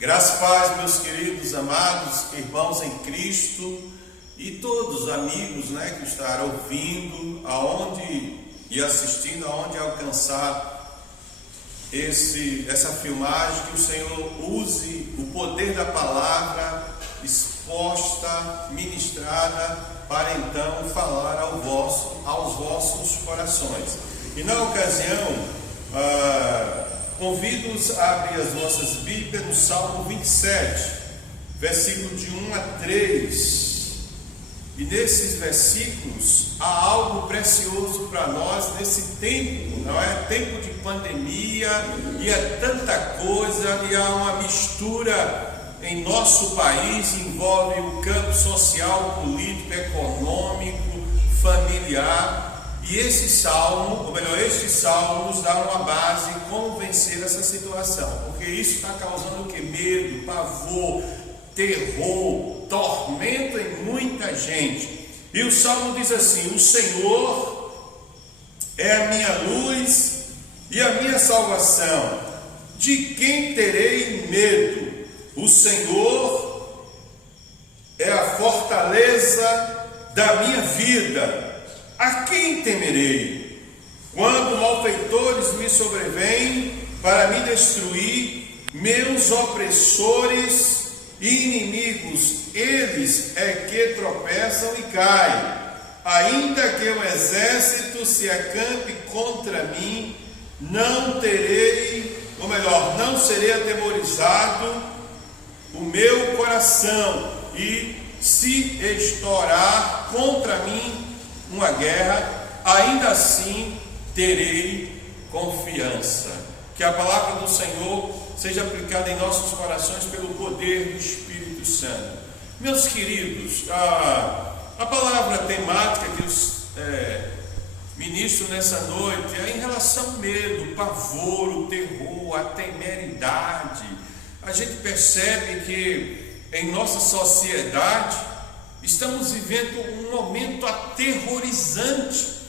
Graças e paz, meus queridos, amados irmãos em Cristo e todos os amigos, que estarão ouvindo, aonde e assistindo, aonde alcançar essa filmagem, que o Senhor use o poder da palavra exposta, ministrada, para então falar aos vossos corações. E na ocasião, convido-os a abrir as vossas Bíblias no Salmo 27, versículo de 1 a 3. E nesses versículos há algo precioso para nós nesse tempo, não é? Tempo de pandemia, e é tanta coisa, e há uma mistura em nosso país, envolve o campo social, político, econômico, familiar. E esse salmo, ou melhor, este salmo nos dá uma base de como vencer essa situação, porque isso está causando o que? Medo, pavor, terror, tormento em muita gente. E o salmo diz assim: o Senhor é a minha luz e a minha salvação, de quem terei medo? O Senhor é a fortaleza da minha vida, a quem temerei? Quando malfeitores me sobrevêm para me destruir, meus opressores e inimigos, eles é que tropeçam e caem. Ainda que o exército se acampe contra mim, não serei atemorizado o meu coração, e se estourar contra mim uma guerra, ainda assim terei confiança. Que a palavra do Senhor seja aplicada em nossos corações pelo poder do Espírito Santo. Meus queridos, a palavra temática que os ministro nessa noite é em relação ao medo, o pavor, o terror, a temeridade. A gente percebe que em nossa sociedade estamos vivendo um momento aterrorizante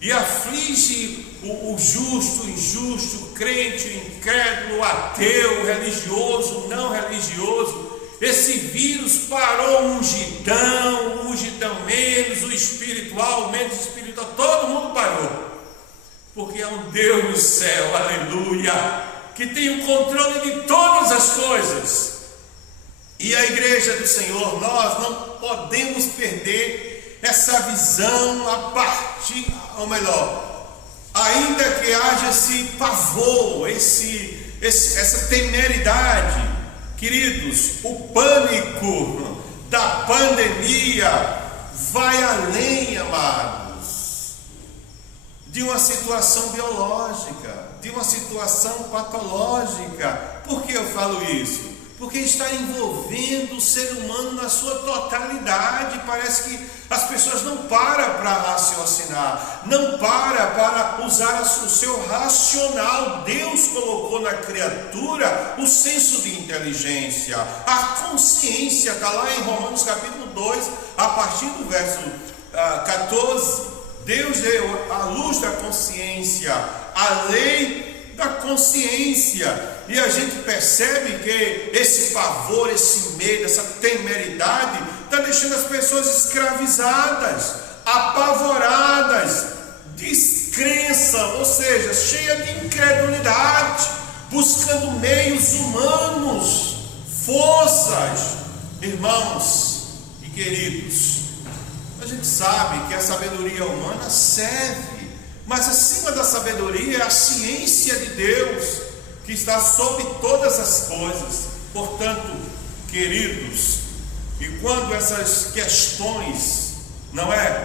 e aflige o justo, o injusto, o crente, o incrédulo, o ateu, o religioso, o não religioso. Esse vírus parou o ungidão menos, o espiritual menos espiritual, todo mundo parou, porque há um Deus no céu, aleluia, que tem o controle de todas as coisas. E a igreja do Senhor, nós não podemos perder essa visão ainda que haja esse pavor, essa temeridade. Queridos, o pânico da pandemia vai além, amados, de uma situação biológica, de uma situação patológica. Por que eu falo isso? Porque está envolvendo o ser humano na sua totalidade. Parece que as pessoas não param para raciocinar, não para usar o seu racional. Deus colocou na criatura o senso de inteligência, a consciência. Está lá em Romanos capítulo 2, a partir do verso 14. Deus deu a luz da consciência, a lei da consciência, e a gente percebe que esse pavor, esse medo, essa temeridade está deixando as pessoas escravizadas, apavoradas, descrença, ou seja, cheia de incredulidade, buscando meios humanos, forças. Irmãos e queridos, a gente sabe que a sabedoria humana serve, mas acima da sabedoria é a ciência de Deus, que está sobre todas as coisas. Portanto, queridos, e quando essas questões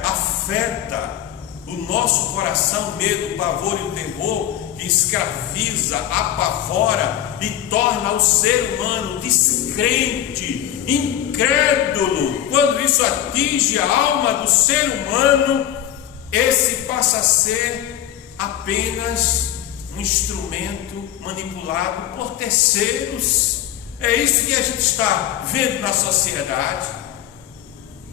afeta o nosso coração, medo, o pavor e o terror, que escraviza, apavora e torna o ser humano descrente, incrédulo, quando isso atinge a alma do ser humano, esse passa a ser apenas um instrumento manipulado por terceiros. É isso que a gente está vendo na sociedade.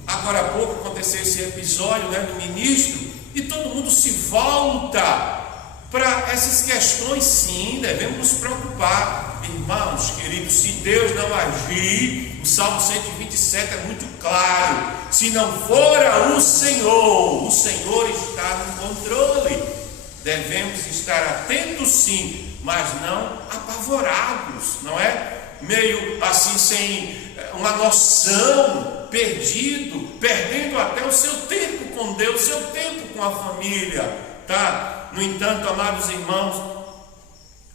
Agora há pouco aconteceu esse episódio do ministro, e todo mundo se volta para essas questões, sim, devemos nos preocupar. Irmãos queridos, se Deus não agir, o Salmo 127 é muito claro: se não for o Senhor está no controle. Devemos estar atentos, sim, mas não apavorados, não é? Meio assim, sem uma noção, perdendo até o seu tempo com Deus, seu tempo com a família, tá? No entanto, amados irmãos,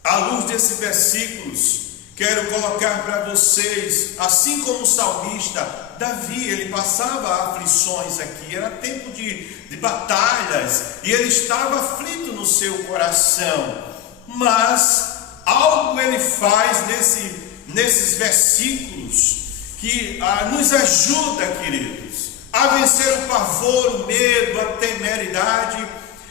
à luz desses versículos, quero colocar para vocês, assim como o salmista Davi, ele passava aflições aqui, era tempo de batalhas, e ele estava aflito no seu coração, mas algo ele faz nesses versículos que nos ajuda, queridos, a vencer o pavor, o medo, a temeridade.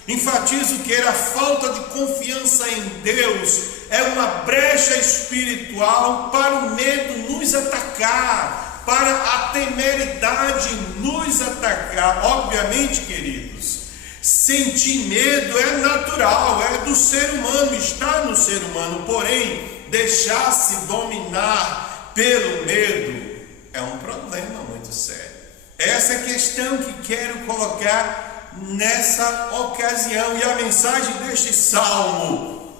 Enfatizo que a falta de confiança em Deus é uma brecha espiritual para o medo nos atacar, para a temeridade nos atacar. Obviamente, queridos, sentir medo é natural, é do ser humano, está no ser humano, porém, deixar-se dominar pelo medo é um problema muito sério. Essa é a questão que quero colocar nessa ocasião, e a mensagem deste salmo,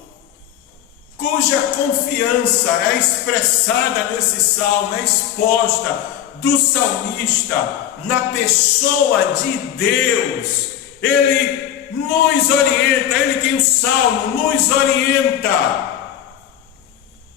cuja confiança é expressada nesse salmo, é exposta do salmista na pessoa de Deus. Ele nos orienta, ele que o salmo nos orienta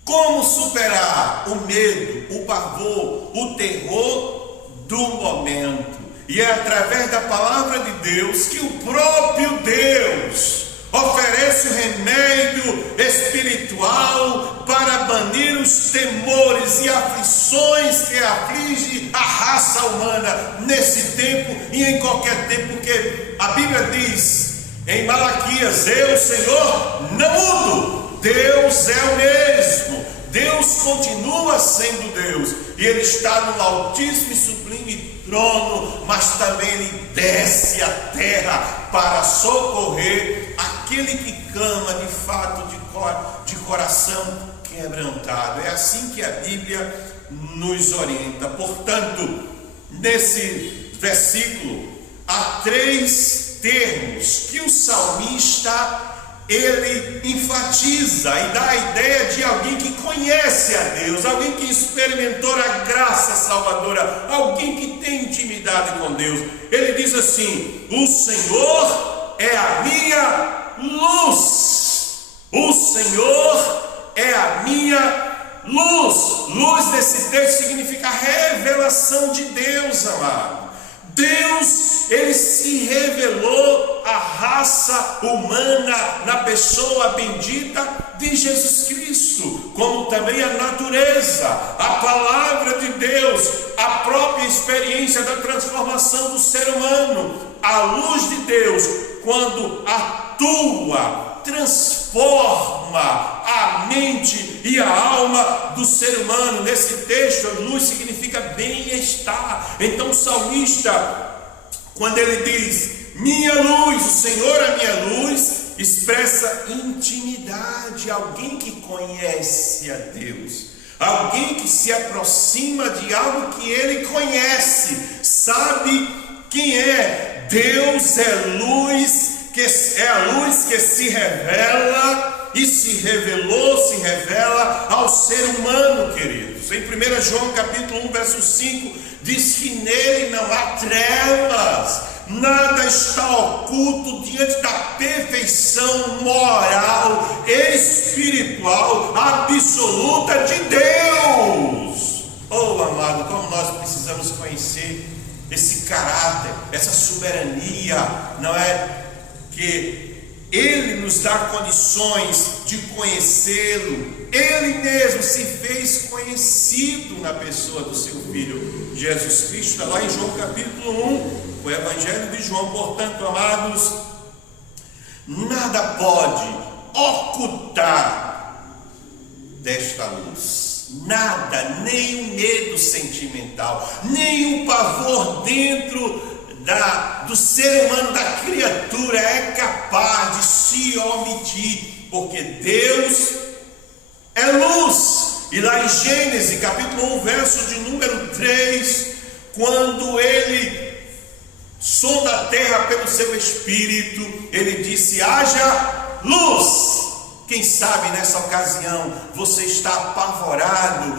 como superar o medo, o pavor, o terror do momento. E é através da palavra de Deus que o próprio Deus oferece o remédio espiritual para banir os temores e aflições que aflige a raça humana nesse tempo e em qualquer tempo, porque a Bíblia diz em Malaquias: eu, Senhor, não mudo, Deus é o mesmo, Deus continua sendo Deus, e Ele está no altíssimo e sublime trono, mas também Ele desce à terra para socorrer aquele que clama de fato de coração quebrantado. É assim que a Bíblia nos orienta. Portanto, nesse versículo há 3 termos que o salmista ele enfatiza e dá a ideia de alguém que conhece a Deus, alguém que experimentou a graça salvadora, alguém que tem intimidade com Deus. Ele diz assim: o Senhor é a minha luz, o Senhor é a minha luz. Luz nesse texto significa revelação de Deus, amado. Deus, ele se revelou à raça humana na pessoa bendita de Jesus Cristo, como também a natureza, a palavra de Deus, a própria experiência da transformação do ser humano. A luz de Deus, quando atua, transforma a mente e a alma do ser humano. Nesse texto, a luz significa bem-estar. Então o salmista, quando ele diz minha luz, o Senhor é minha luz, expressa intimidade, alguém que conhece a Deus, alguém que se aproxima de algo que ele conhece, sabe quem é. Deus é luz, que é a luz que se revela e se revela ao ser humano, queridos. Em 1 João capítulo 1, verso 5, diz que nele não há trevas, nada está oculto diante da perfeição moral, espiritual, absoluta de Deus. Oh, amado, como nós precisamos conhecer esse caráter, essa soberania, não é? Que Ele nos dá condições de conhecê-lo. Ele mesmo se fez conhecido na pessoa do seu Filho Jesus Cristo. Está lá em João capítulo 1, o Evangelho de João. Portanto, amados, nada pode ocultar desta luz. Nada, nem o medo sentimental, nem o pavor dentro do ser humano, da criatura, é capaz de se omitir, porque Deus é luz. E lá em Gênesis capítulo 1, verso de número 3, quando ele sonda a terra pelo seu espírito, ele disse: haja luz. Quem sabe nessa ocasião você está apavorado,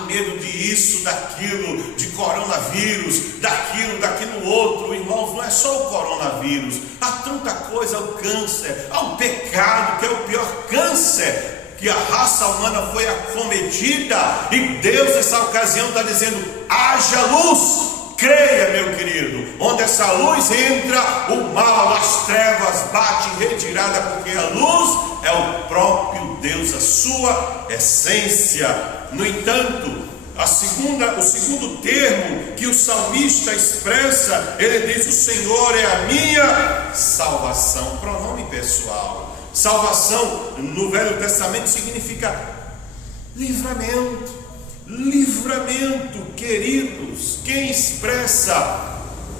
com medo disso, daquilo, de coronavírus, daquilo outro. Irmãos, não é só o coronavírus, há tanta coisa, o câncer, há o pecado, que é o pior câncer que a raça humana foi acometida, e Deus nessa ocasião está dizendo: haja luz. Creia, meu querido, onde essa luz entra, o mal, as trevas bate em retirada, porque a luz é o próprio Deus, a sua essência. No entanto, o segundo termo que o salmista expressa, ele diz: o Senhor é a minha salvação. Pronome pessoal. Salvação no Velho Testamento significa livramento. Livramento, queridos. Quem expressa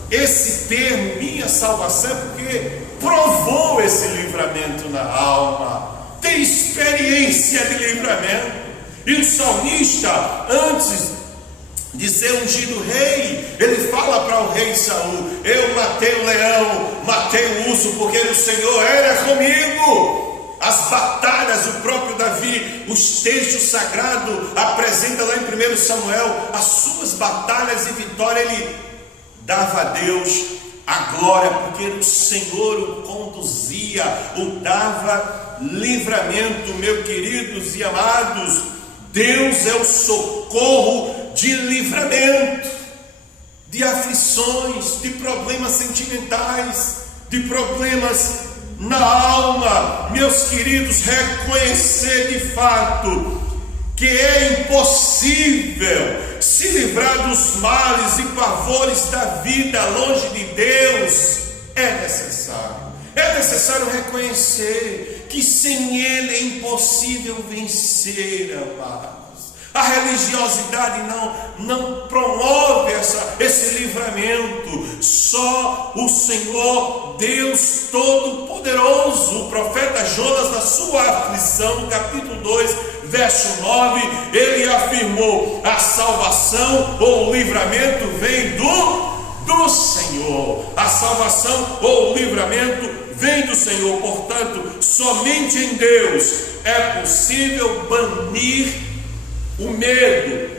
esse termo, minha salvação, é porque provou esse livramento na alma, tem experiência de livramento. E o salmista, antes de ser ungido rei, ele fala para o rei Saul: eu matei o leão, matei o urso, porque o Senhor era comigo. As batalhas, o próprio Davi, os textos sagrados apresenta lá em 1 Samuel as suas batalhas e vitória. Ele dava a Deus a glória, porque o Senhor o conduzia, o dava livramento. Meus queridos e amados, Deus é o socorro de livramento, de aflições, de problemas sentimentais, de problemas na alma. Meus queridos, reconhecer de fato que é impossível se livrar dos males e pavores da vida longe de Deus. É necessário reconhecer que sem Ele é impossível vencer, amados. A religiosidade não promove esse livramento. Só o Senhor Deus Todo-Poderoso. O profeta Jonas, na sua aflição, no capítulo 2, verso 9, ele afirmou: a salvação ou o livramento vem do Senhor. A salvação ou o livramento vem do Senhor. Portanto, somente em Deus é possível banir o medo,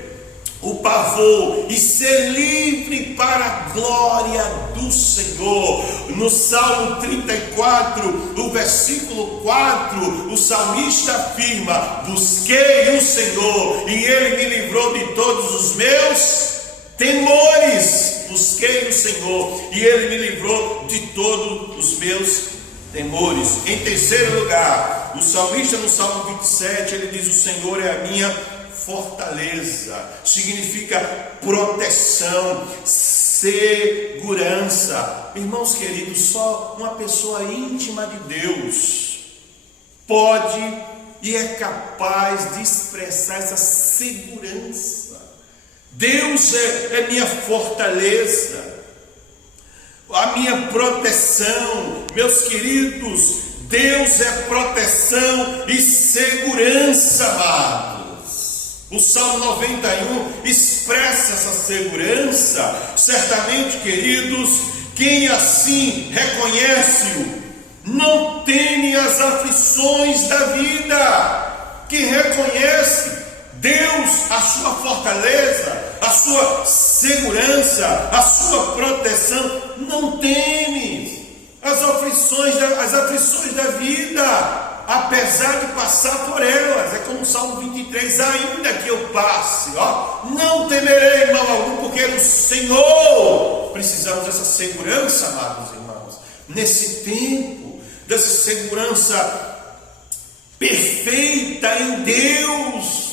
o pavor, e ser livre para a glória do Senhor. No Salmo 34, no versículo 4, o salmista afirma: busquei o Senhor e Ele me livrou de todos os meus temores. Busquei o Senhor e Ele me livrou de todos os meus temores. Em terceiro lugar, o salmista no Salmo 27, ele diz: o Senhor é a minha fortaleza. Significa proteção, segurança. Irmãos queridos, só uma pessoa íntima de Deus pode e é capaz de expressar essa segurança. Deus é minha fortaleza, a minha proteção. Meus queridos, Deus é proteção e segurança, amados. O Salmo 91 expressa essa segurança. Certamente, queridos, quem assim reconhece-o não teme as aflições da vida. Quem reconhece Deus, a sua fortaleza, a sua segurança, a sua proteção, não teme as aflições da vida, apesar de passar por elas. É como o Salmo 23: ainda que eu passe, não temerei mal algum, porque no Senhor. Precisamos dessa segurança, amados irmãos, nesse tempo, dessa segurança perfeita em Deus.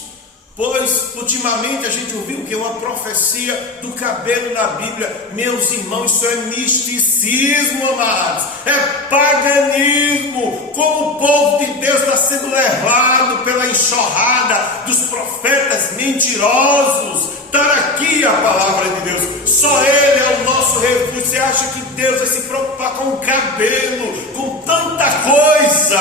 Pois ultimamente a gente ouviu que é uma profecia do cabelo na Bíblia. Meus irmãos, isso é misticismo, amados, é paganismo. Como o povo de Deus está sendo levado pela enxurrada dos profetas mentirosos. Está aqui a palavra de Deus: só Ele é o nosso refúgio. Você acha que Deus vai se preocupar com o cabelo, com tanta coisa?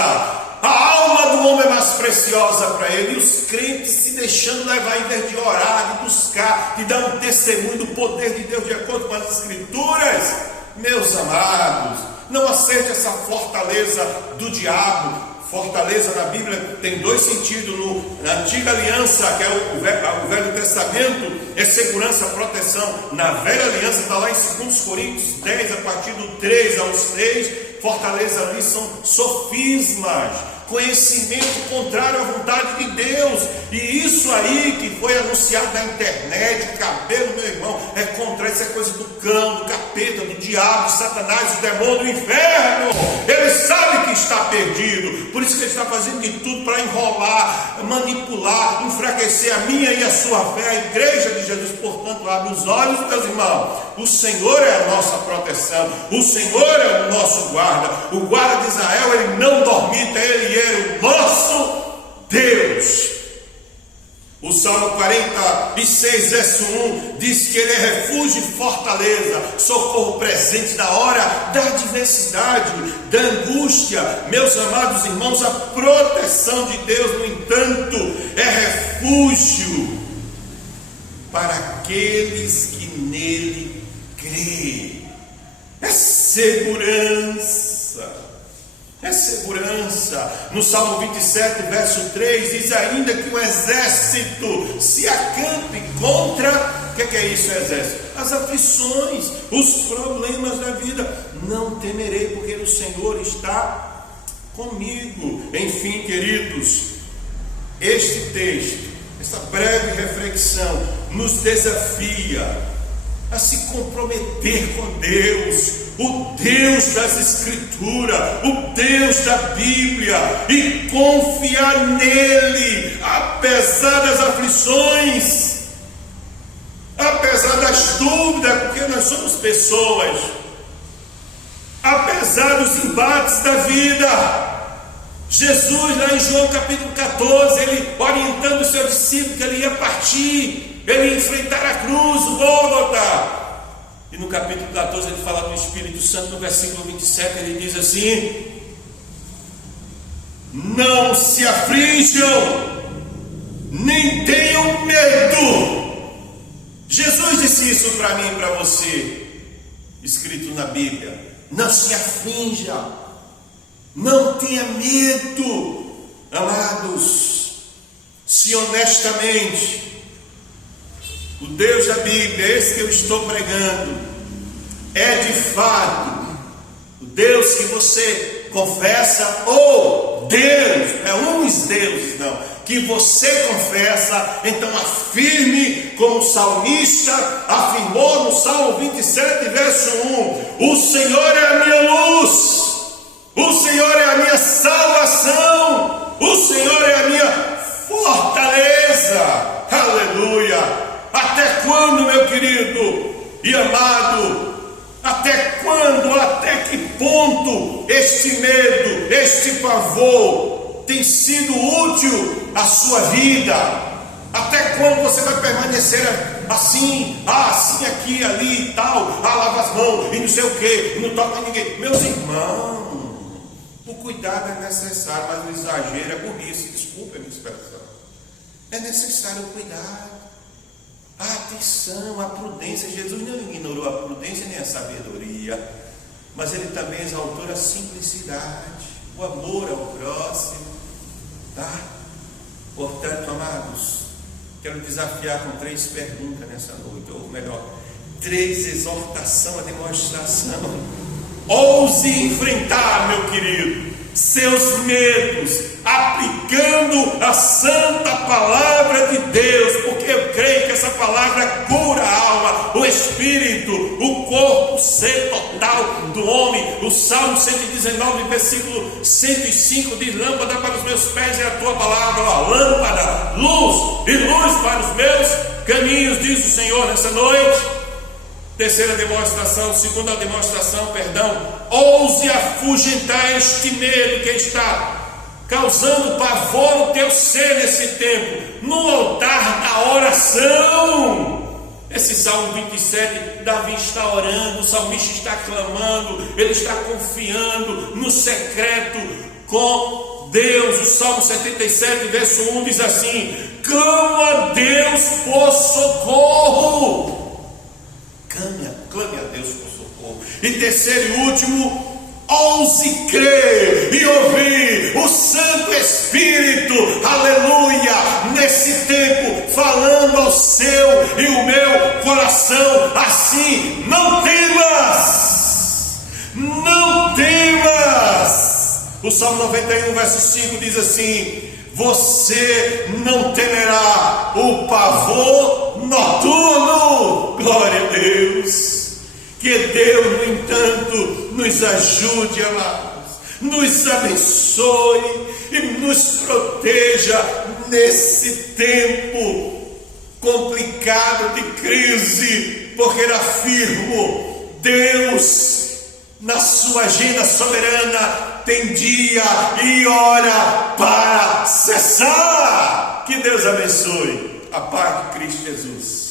A alma do homem é mais preciosa para Ele. E os crentes se deixando levar, em vez de orar, de buscar, de dar um testemunho do poder de Deus de acordo com as Escrituras. Meus amados, não aceite essa fortaleza do diabo. Fortaleza na Bíblia tem dois sentidos. Na antiga aliança, que é o Velho Testamento, é segurança, proteção. Na velha aliança, está lá em 2 Coríntios 10, a partir do 3 ao 6. Fortaleza ali são sofismas, conhecimento contrário à vontade de Deus. E isso aí que foi anunciado na internet, o cabelo, meu irmão, é contrário. Isso é coisa do cão, do capeta, do diabo, do Satanás, do demônio, do inferno. Ele sabe que está perdido, por isso que ele está fazendo de tudo para enrolar, manipular, enfraquecer a minha e a sua fé. A igreja de Jesus, portanto, abre os olhos, meus irmãos. O Senhor é a nossa proteção, o Senhor é o nosso guarda. O guarda de Israel, ele não dormita, ele é o nosso Deus. O Salmo 46, verso 1 diz que Ele é refúgio e fortaleza, socorro presente na hora da adversidade, da angústia. Meus amados irmãos, a proteção de Deus, no entanto, é refúgio para aqueles que nele creem. É segurança. É segurança. No Salmo 27, verso 3, diz ainda que o exército se acampe contra, o que é isso, exército? As aflições, os problemas da vida. Não temerei, porque o Senhor está comigo. Enfim, queridos, este texto, essa breve reflexão, nos desafia a se comprometer com Deus, o Deus das Escrituras, o Deus da Bíblia, e confiar nele, apesar das aflições, apesar das dúvidas, porque nós somos pessoas, apesar dos embates da vida. Jesus, lá em João capítulo 14, ele orientando o seu discípulo que ele ia partir, ele ia enfrentar a cruz, o Gólgota. E no capítulo 14 ele fala do Espírito Santo. No versículo 27 ele diz assim: não se aflijam, nem tenham medo. Jesus disse isso para mim e para você, escrito na Bíblia. Não se aflinja, não tenha medo. Amados, se honestamente o Deus da Bíblia, esse que eu estou pregando, é de fato o Deus que você confessa, ou Deus, é uns deuses, não, que você confessa, então afirme, como o salmista afirmou no Salmo 27, verso 1: o Senhor é a minha luz, o Senhor é a minha salvação, o Senhor é a minha fortaleza. Aleluia! Até quando, meu querido e amado? Até quando, até que ponto este medo, este pavor tem sido útil à sua vida? Até quando você vai permanecer assim, assim aqui, ali e tal, lava as mãos e não sei o que, e não toca ninguém? Meus irmãos, o cuidado é necessário, mas o exagero é burrice, desculpa a minha expressão. É necessário o cuidado, a atenção, a prudência. Jesus não ignorou a prudência nem a sabedoria, mas ele também exaltou a simplicidade, o amor ao próximo, tá? Portanto, amados, quero desafiar com 3 perguntas nessa noite, ou melhor, 3 exortação, a demonstração. Ouse enfrentar, meu querido, seus medos, aplicando a santa palavra de Deus, porque eu creio que essa palavra cura a alma, o espírito, o corpo, o ser total do homem. O Salmo 119, versículo 105 diz: lâmpada para os meus pés é a tua palavra, ó, lâmpada, luz e luz para os meus caminhos, diz o Senhor nessa noite. Terceira demonstração, segunda demonstração, ouse afugentar este medo que está causando pavor no teu ser nesse tempo, no altar da oração. Esse Salmo 27, Davi está orando, o salmista está clamando, ele está confiando no secreto com Deus. O Salmo 77, verso 1 diz assim: clama a Deus por socorro. Clame a Deus por socorro. E terceiro e último, ouse crer e ouvir o Santo Espírito, aleluia, nesse tempo, falando ao seu e o meu coração, assim: não temas, não temas. O Salmo 91, verso 5 diz assim: você não temerá o pavor noturno. Glória a Deus. Que Deus, no entanto, nos ajude, amados, nos abençoe e nos proteja nesse tempo complicado de crise, porque afirmo, Deus, na sua agenda soberana, tem dia e hora para cessar. Que Deus abençoe. A paz de Cristo Jesus.